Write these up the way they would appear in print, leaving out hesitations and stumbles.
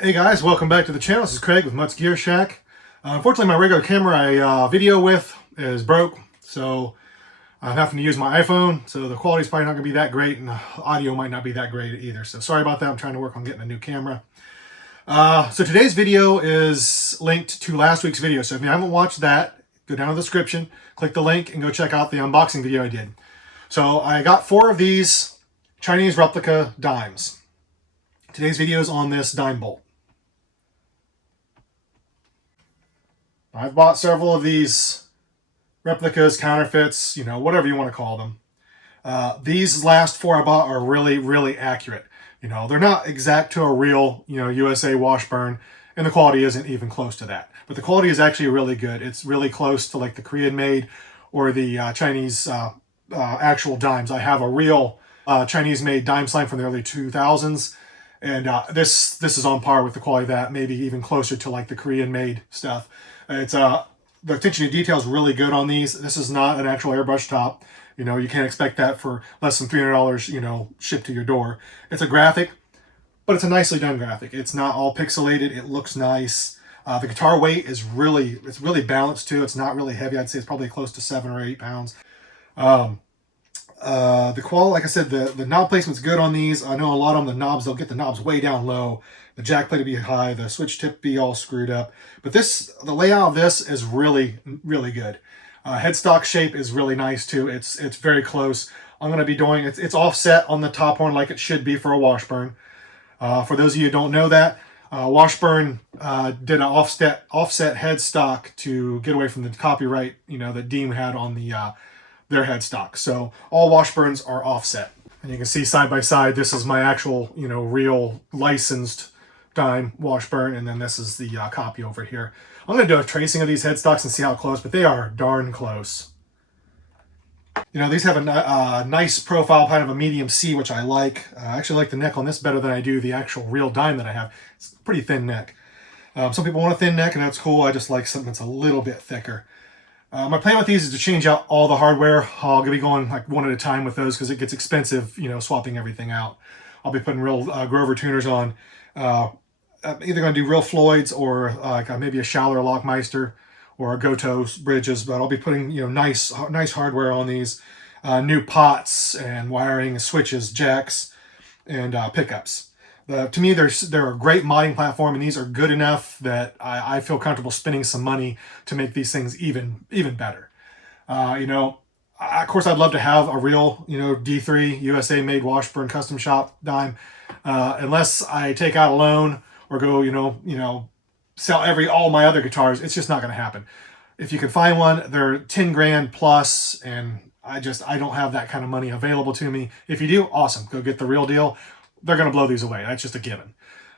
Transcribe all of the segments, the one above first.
Hey guys, welcome back to the channel. This is Craig with Mutt's Gear Shack. Unfortunately, my regular camera I video with is broke, so I'm having to use my iPhone, so the quality's probably not going to be that great, and the audio might not be that great either. So sorry about that. I'm trying to work on getting a new camera. So today's video is linked to last week's video, so if you haven't watched that, go down to the description, click the link, and go check out the unboxing video I did. So I got 4 of these Chinese replica dimes. Today's video is on this dime bolt. I've bought several of these replicas, counterfeits, whatever you want to call them. These last 4 I bought are really, really accurate. They're not exact to a real, USA Washburn, and the quality isn't even close to that. But the quality is actually really good. It's really close to like the Korean made or the Chinese actual dimes. I have a real Chinese made dime slime from the early 2000s. And this is on par with the quality of that, maybe even closer to like the Korean made stuff. It's the attention to detail is really good on these. This is not an actual airbrush top. You can't expect that for less than $300, shipped to your door. It's a graphic, but it's a nicely done graphic. It's not all pixelated. It looks nice. The guitar weight is really balanced too. It's not really heavy. I'd say it's probably close to 7 or 8 pounds. The quality, like I said, the knob placement's good on these. I know a lot of them, the knobs, they'll get the knobs way down low. The jack plate will be high, the switch tip be all screwed up. But the layout of this is really, really good. Headstock shape is really nice too. It's very close. I'm going to be doing, it's offset on the top horn like it should be for a Washburn. For those of you who don't know that, Washburn did an offset headstock to get away from the copyright, that Deem had on their headstock. So all Washburns are offset. And you can see side by side, this is my actual, real licensed dime Washburn, and then this is the copy over here. I'm going to do a tracing of these headstocks and see how close, but they are darn close. These have a nice profile, kind of a medium C, which I like. I actually like the neck on this better than I do the actual real dime that I have. It's a pretty thin neck. Some people want a thin neck, and that's cool. I just like something that's a little bit thicker. My plan with these is to change out all the hardware. I'll be going like one at a time with those because it gets expensive, swapping everything out. I'll be putting real Grover tuners on. I'm either going to do real Floyds or maybe a Schaller Lockmeister or a Goto bridges, but I'll be putting nice hardware on these. New pots and wiring, switches, jacks, and pickups. To me, they're a great modding platform, and these are good enough that I feel comfortable spending some money to make these things even better. Of course, I'd love to have a real, D3 USA made Washburn custom shop dime. Unless I take out a loan or go, sell all my other guitars, it's just not going to happen. If you can find one, they're 10 grand plus, and I don't have that kind of money available to me. If you do, awesome, go get the real deal. They're going to blow these away. That's just a given.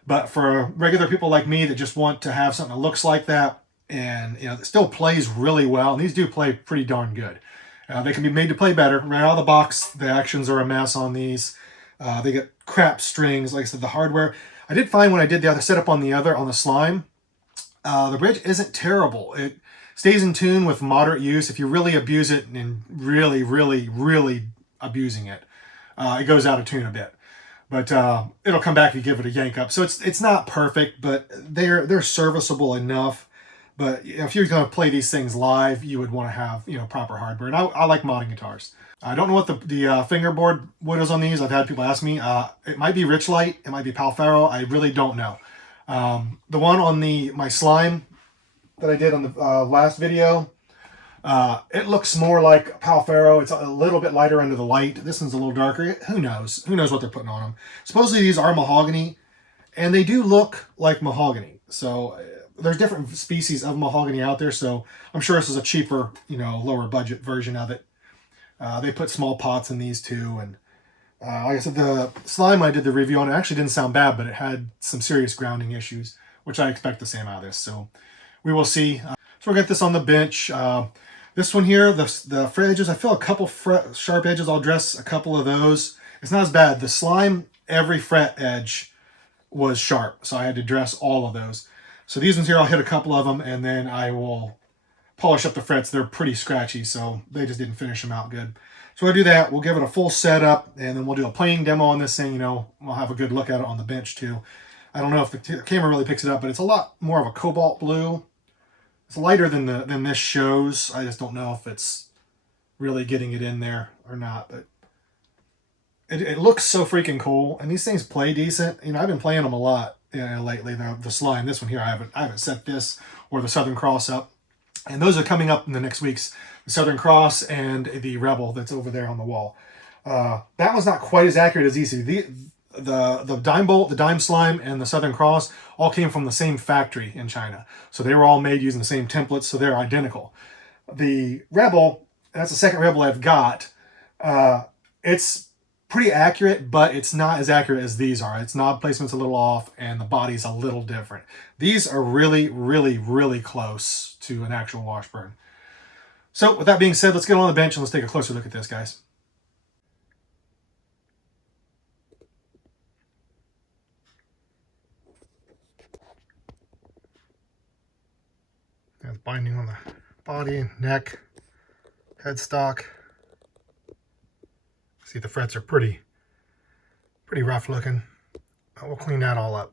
But for regular people like me that just want to have something that looks like that and that still plays really well, and these do play pretty darn good. They can be made to play better. Right out of the box, the actions are a mess on these. They get crap strings. Like I said, the hardware. I did find when I did the other setup on the slime, the bridge isn't terrible. It stays in tune with moderate use. If you really abuse it and really, really, really abusing it, it goes out of tune a bit. But it'll come back if you give it a yank up. So it's not perfect, but they're serviceable enough. But if you're going to play these things live, you would want to have proper hardware. And I like modding guitars. I don't know what the fingerboard wood is on these. I've had people ask me. It might be Richlight. It might be Palfaro. I really don't know. The one on my slime that I did on the last video, it looks more like Palfaro. It's a little bit lighter under the light. This one's a little darker. Who knows? Who knows what they're putting on them? Supposedly these are mahogany, and they do look like mahogany. So there's different species of mahogany out there. So I'm sure this is a cheaper, lower budget version of it. They put small pots in these too, and like I said, the slime I did the review on, it actually didn't sound bad, but it had some serious grounding issues, which I expect the same out of this. So we will see. So we'll get this on the bench. This one here, the fret edges, I feel a couple sharp edges. I'll dress a couple of those. It's not as bad. The slime, every fret edge was sharp, so I had to dress all of those. So these ones here, I'll hit a couple of them, and then I will polish up the frets. They're pretty scratchy, so they just didn't finish them out good. So we'll do that. We'll give it a full setup, and then we'll do a playing demo on this thing. We'll have a good look at it on the bench too. I don't know if the camera really picks it up, but it's a lot more of a cobalt blue. It's lighter than this shows. I just don't know if it's really getting it in there or not, but it looks so freaking cool. And these things play decent. You know, I've been playing them a lot lately. The slime, this one here, I haven't set this or the Southern Cross up. And those are coming up in the next weeks. The Southern Cross and the Rebel that's over there on the wall. That one's not quite as accurate as these. The Dime Bolt, the Dime Slime, and the Southern Cross all came from the same factory in China. So they were all made using the same templates, so they're identical. The Rebel, that's the second Rebel I've got. It's pretty accurate, but it's not as accurate as these are. Its knob placement's a little off, and the body's a little different. These are really, really, really close to an actual Washburn. So with that being said, let's get on the bench and let's take a closer look at this, guys. There's binding on the body, neck, headstock. See, the frets are pretty rough looking. We'll clean that all up.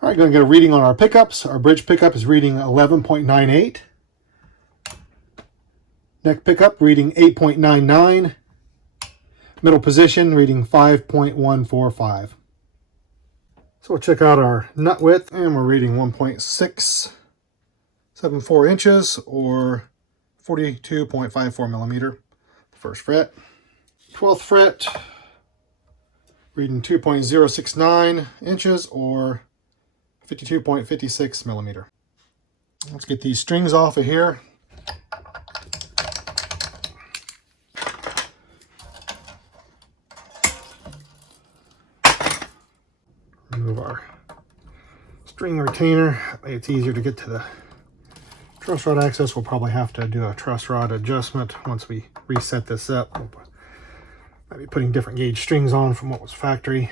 All right, going to get a reading on our pickups. Our bridge pickup is reading 11.98. Neck pickup reading 8.99. Middle position reading 5.145. So we'll check out our nut width, and we're reading 1.674 inches or 42.54 millimeter. First fret. 12th fret reading 2.069 inches or 52.56 millimeter. Let's get these strings off of here. Remove our string retainer. It's easier to get to the truss rod access. We'll probably have to do a truss rod adjustment once we reset this up. We'll might be putting different gauge strings on from what was factory.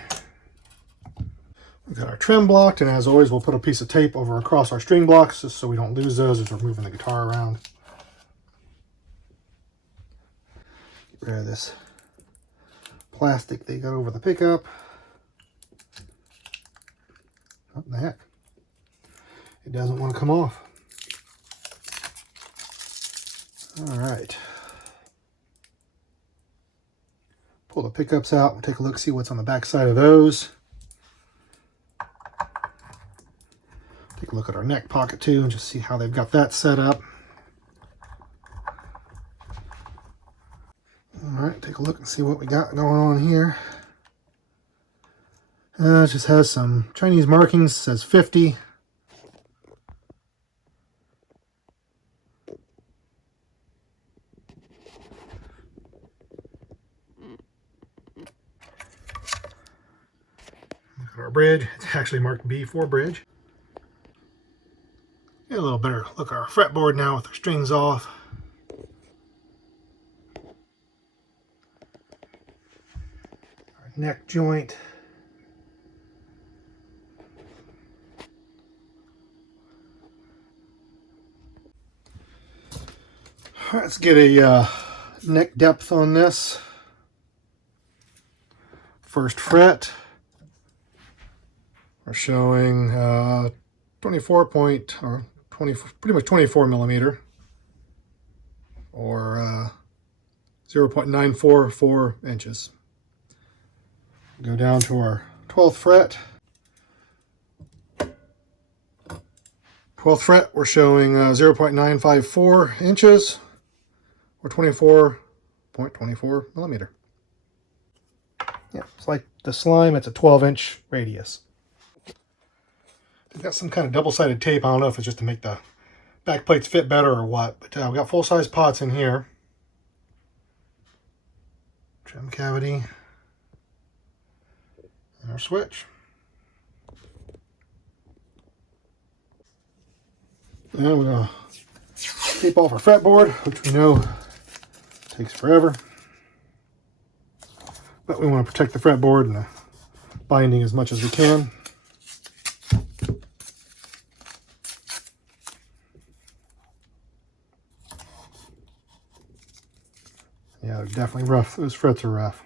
We've got our trim blocked, and as always, we'll put a piece of tape over across our string blocks just so we don't lose those as we're moving the guitar around. Get rid of this plastic they got over the pickup. What the heck? It doesn't want to come off. All right. Pull the pickups out. We'll take a look, see what's on the back side of those. Take a look at our neck pocket too and just see how they've got that set up. All right, take a look and see what we got going on here. It just has some Chinese markings, it says 50. Look at our bridge. It's actually marked B for bridge. Get a little better look at our fretboard now with our strings off. Our neck joint. Let's get a neck depth on this. First fret. We're showing pretty much 24 millimeter, or 0.944 inches. Go down to our 12th fret. 12th fret, we're showing 0.954 inches, or 24.24 millimeter. Yeah, it's like the slime, it's a 12-inch radius. They've got some kind of double-sided tape. I don't know if it's just to make the back plates fit better or what. But we got full-size pots in here. Trim cavity. And our switch. And we're going to tape off our fretboard, which we know takes forever. But we want to protect the fretboard and the binding as much as we can. Yeah, they're definitely rough. Those frets are rough.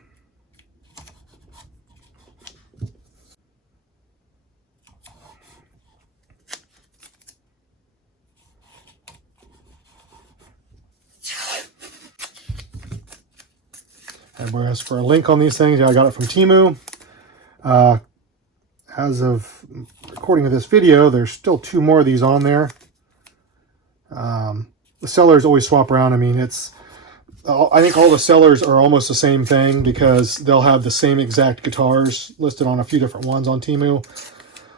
And whereas for a link on these things, yeah, I got it from Temu. As of recording of this video, there's still 2 more of these on there. The sellers always swap around. I mean, I think all the sellers are almost the same thing because they'll have the same exact guitars listed on a few different ones on Temu.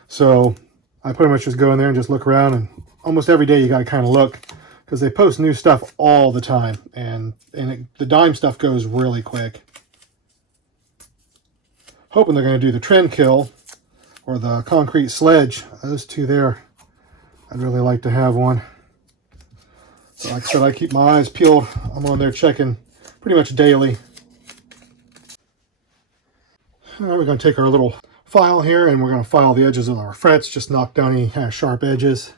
So I pretty much just go in there and just look around, and almost every day you got to kind of look because they post new stuff all the time, and the dime stuff goes really quick. Hoping they're going to do the trend kill or the concrete sledge. Those 2 there, I'd really like to have one. So like I said, I keep my eyes peeled. I'm on there checking pretty much daily. All right, we're going to take our little file here and we're going to file the edges of our frets, just knock down any kind of sharp edges.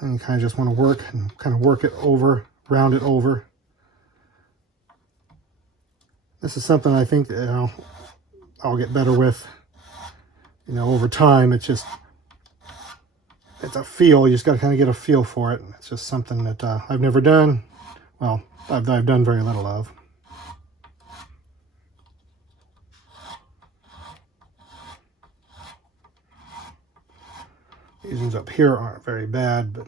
And you kind of just want to work it over, round it over. This is something I think I'll get better with, over time. It's a feel. You just got to kind of get a feel for it. It's just something that I've never done. Well, I've done very little of. These ones up here aren't very bad, but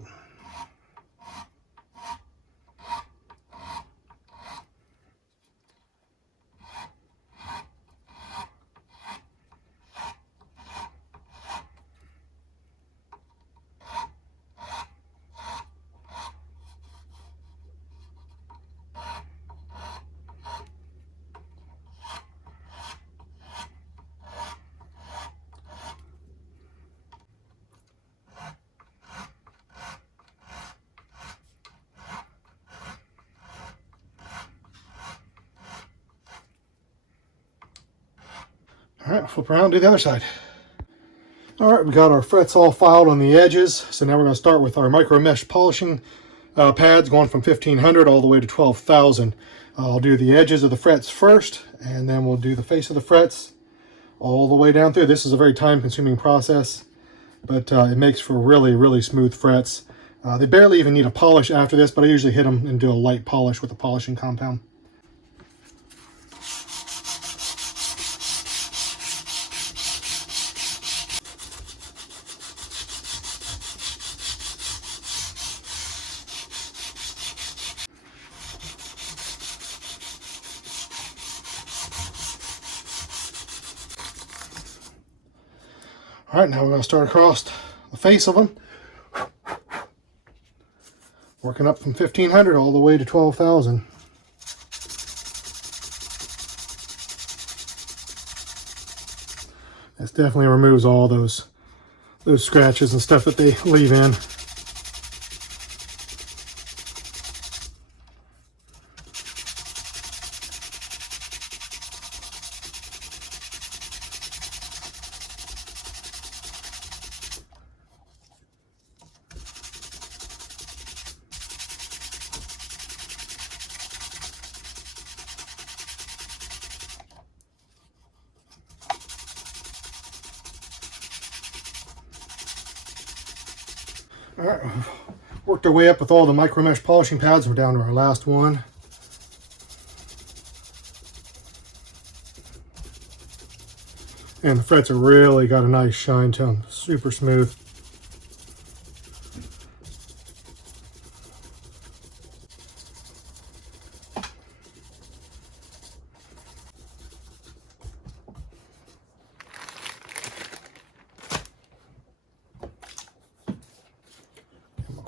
all right, flip around, do the other side. All right, we got our frets all filed on the edges. So now we're going to start with our micro mesh polishing pads going from 1500 all the way to 12,000. I'll do the edges of the frets first, and then we'll do the face of the frets all the way down through. This is a very time-consuming process, but it makes for really, really smooth frets. They barely even need a polish after this, but I usually hit them and do a light polish with a polishing compound. All right, now we're going to start across the face of them, working up from 1500 all the way to 12,000. This definitely removes all those scratches and stuff that they leave in. All right, worked our way up with all the micro mesh polishing pads. We're down to our last one. And the frets have really got a nice shine to them, super smooth.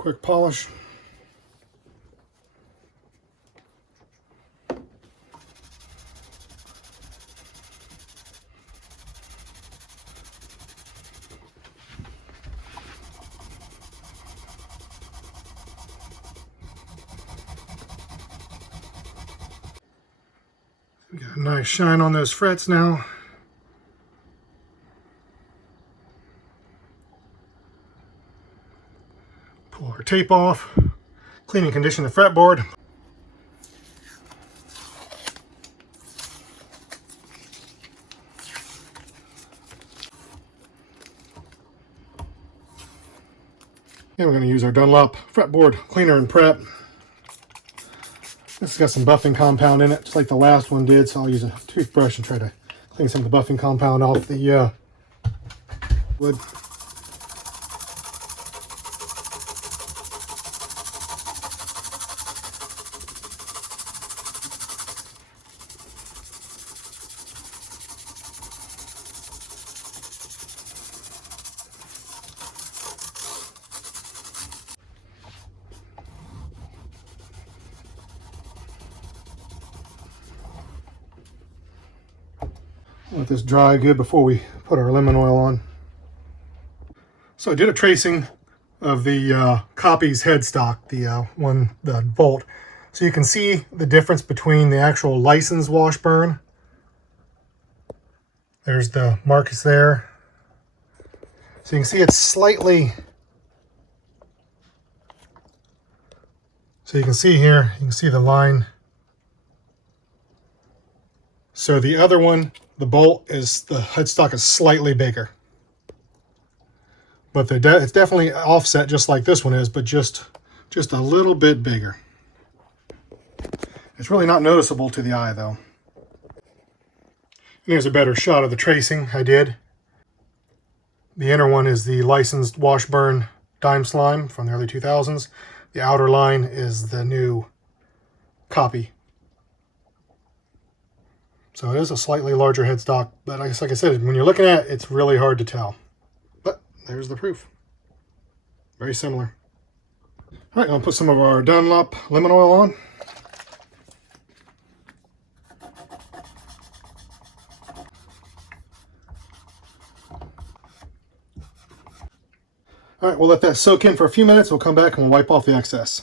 quick polish. We got a nice shine on those frets now. Pull our tape off, clean and condition the fretboard. And we're going to use our Dunlop fretboard cleaner and prep. This has got some buffing compound in it, just like the last one did, so I'll use a toothbrush and try to clean some of the buffing compound off the wood. Let this dry good before we put our lemon oil on. So I did a tracing of the copy's headstock, the bolt. So you can see the difference between the actual license washburn. There's the marks there. So you can see it's slightly, so you can see here, you can see the line. So the other one, the bolt is, the headstock is slightly bigger. But it's definitely offset just like this one is, but just a little bit bigger. It's really not noticeable to the eye though. And here's a better shot of the tracing I did. The inner one is the licensed Washburn Dime Slime from the early 2000s. The outer line is the new copy. So it is a slightly larger headstock, but like I said, when you're looking at it, it's really hard to tell. But there's the proof. Very similar. All right, I'll put some of our Dunlop lemon oil on. All right, we'll let that soak in for a few minutes. We'll come back and we'll wipe off the excess.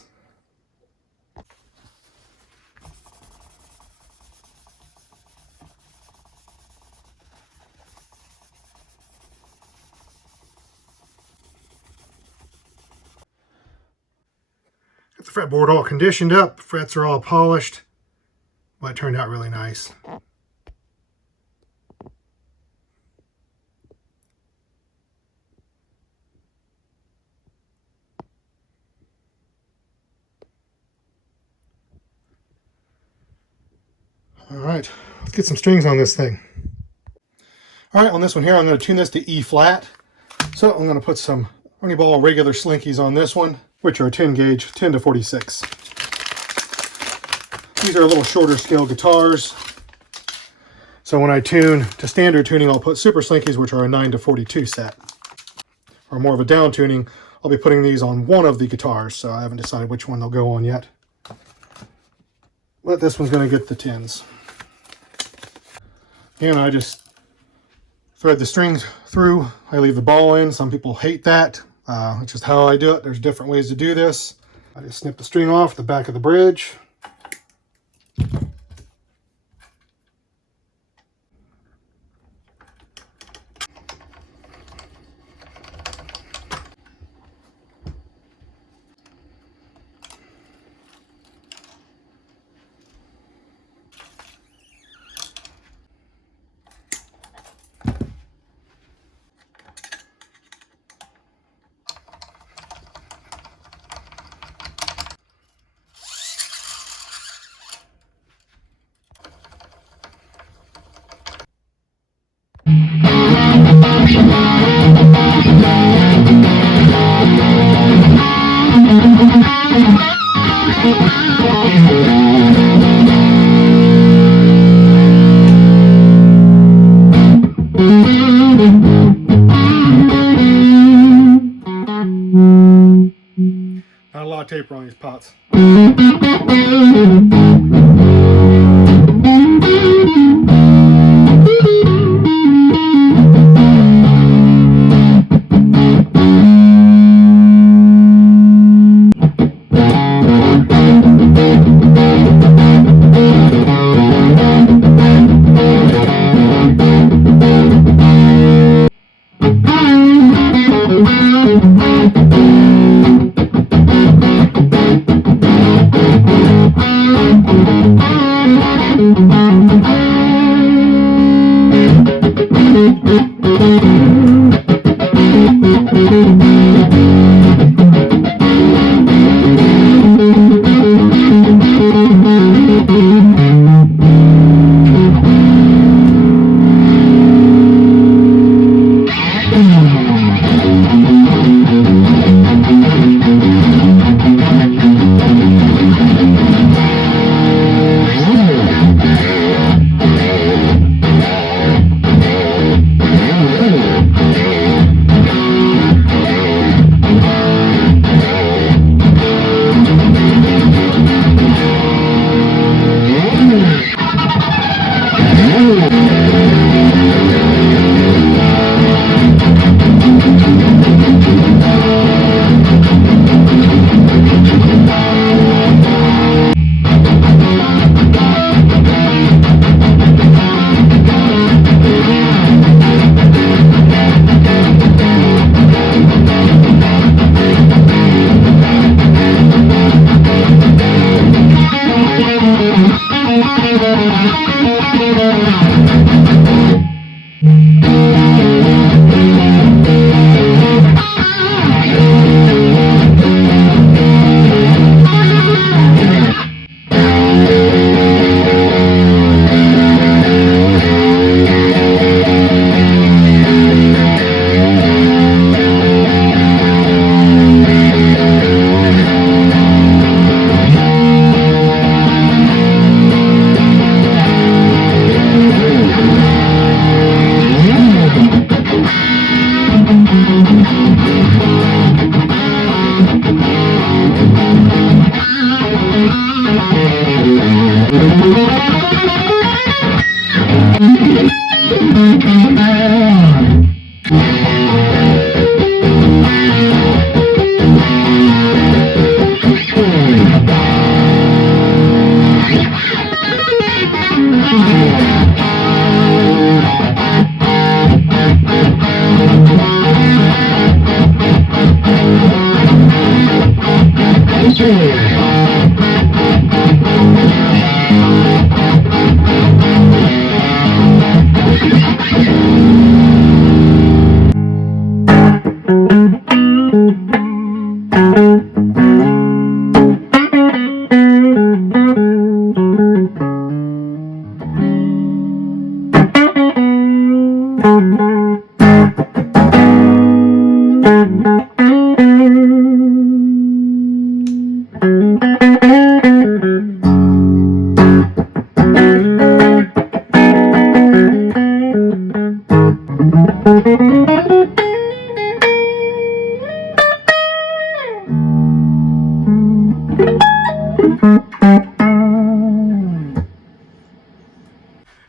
Got the fretboard all conditioned up, frets are all polished. Well, it turned out really nice. All right, let's get some strings on this thing. All right, on this one here, I'm going to tune this to E flat. So I'm going to put some Ernie Ball regular slinkies on this one, which are 10 gauge, 10 to 46. These are a little shorter scale guitars. So when I tune to standard tuning, I'll put super slinkies, which are a 9 to 42 set. Or more of a down tuning, I'll be putting these on one of the guitars, so I haven't decided which one they'll go on yet. But this one's going to get the 10s. And I just thread the strings through. I leave the ball in. Some people hate that. It's just how I do it. There's different ways to do this. I just snip the string off the back of the bridge. Not a lot of taper on these pots.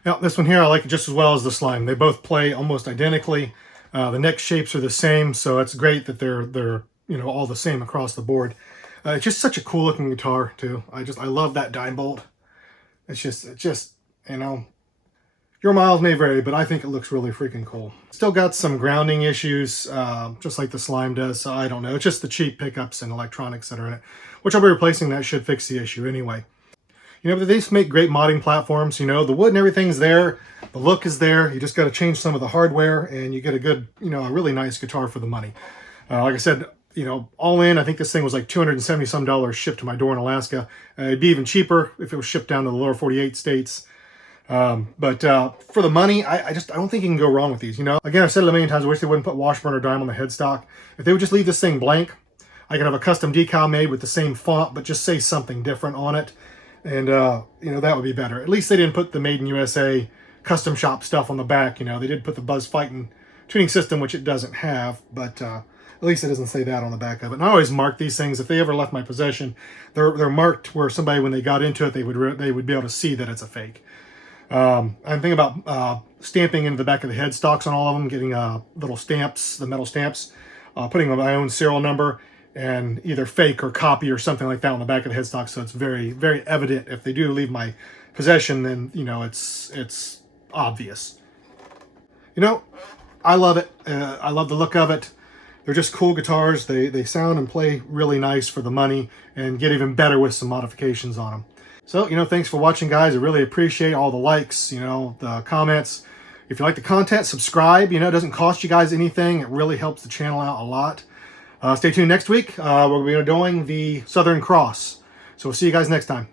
Now, this one here, I like it just as well as the slime. They both play almost identically. The neck shapes are the same, so it's great that they're all the same across the board. It's just such a cool looking guitar too. I love that dime bolt. It's just your miles may vary, but I think it looks really freaking cool. Still got some grounding issues, just like the slime does. So I don't know. It's just the cheap pickups and electronics that are in it, which I'll be replacing. That should fix the issue anyway. But they just make great modding platforms. The wood and everything's there. The look is there. You just got to change some of the hardware and you get a good, a really nice guitar for the money. Like I said, all in, I think this thing was like $270 some shipped to my door in Alaska. It'd be even cheaper if it was shipped down to the lower 48 states. But for the money, I don't think you can go wrong with these. Again, I've said it a million times, I wish they wouldn't put Washburn or dime on the headstock. If they would just leave this thing blank, I could have a custom decal made with the same font, but just say something different on it. And, that would be better. At least they didn't put the Made in USA custom shop stuff on the back. They did put the Buzz Fighting tuning system, which it doesn't have. But at At least it doesn't say that on the back of it. And I always mark these things. If they ever left my possession, they're marked where somebody, when they got into it, they would be able to see that it's a fake. I'm thinking about stamping into the back of the headstocks on all of them, getting little stamps, the metal stamps, putting my own serial number, and either fake or copy or something like that on the back of the headstock, so it's very, very evident. If they do leave my possession, then it's obvious. I love it. I love the look of it. They're just cool guitars. They sound and play really nice for the money, and get even better with some modifications on them. So, thanks for watching, guys. I really appreciate all the likes, the comments. If you like the content, subscribe. It doesn't cost you guys anything. It really helps the channel out a lot. Stay tuned next week. We're going to be doing the Southern Cross. So we'll see you guys next time.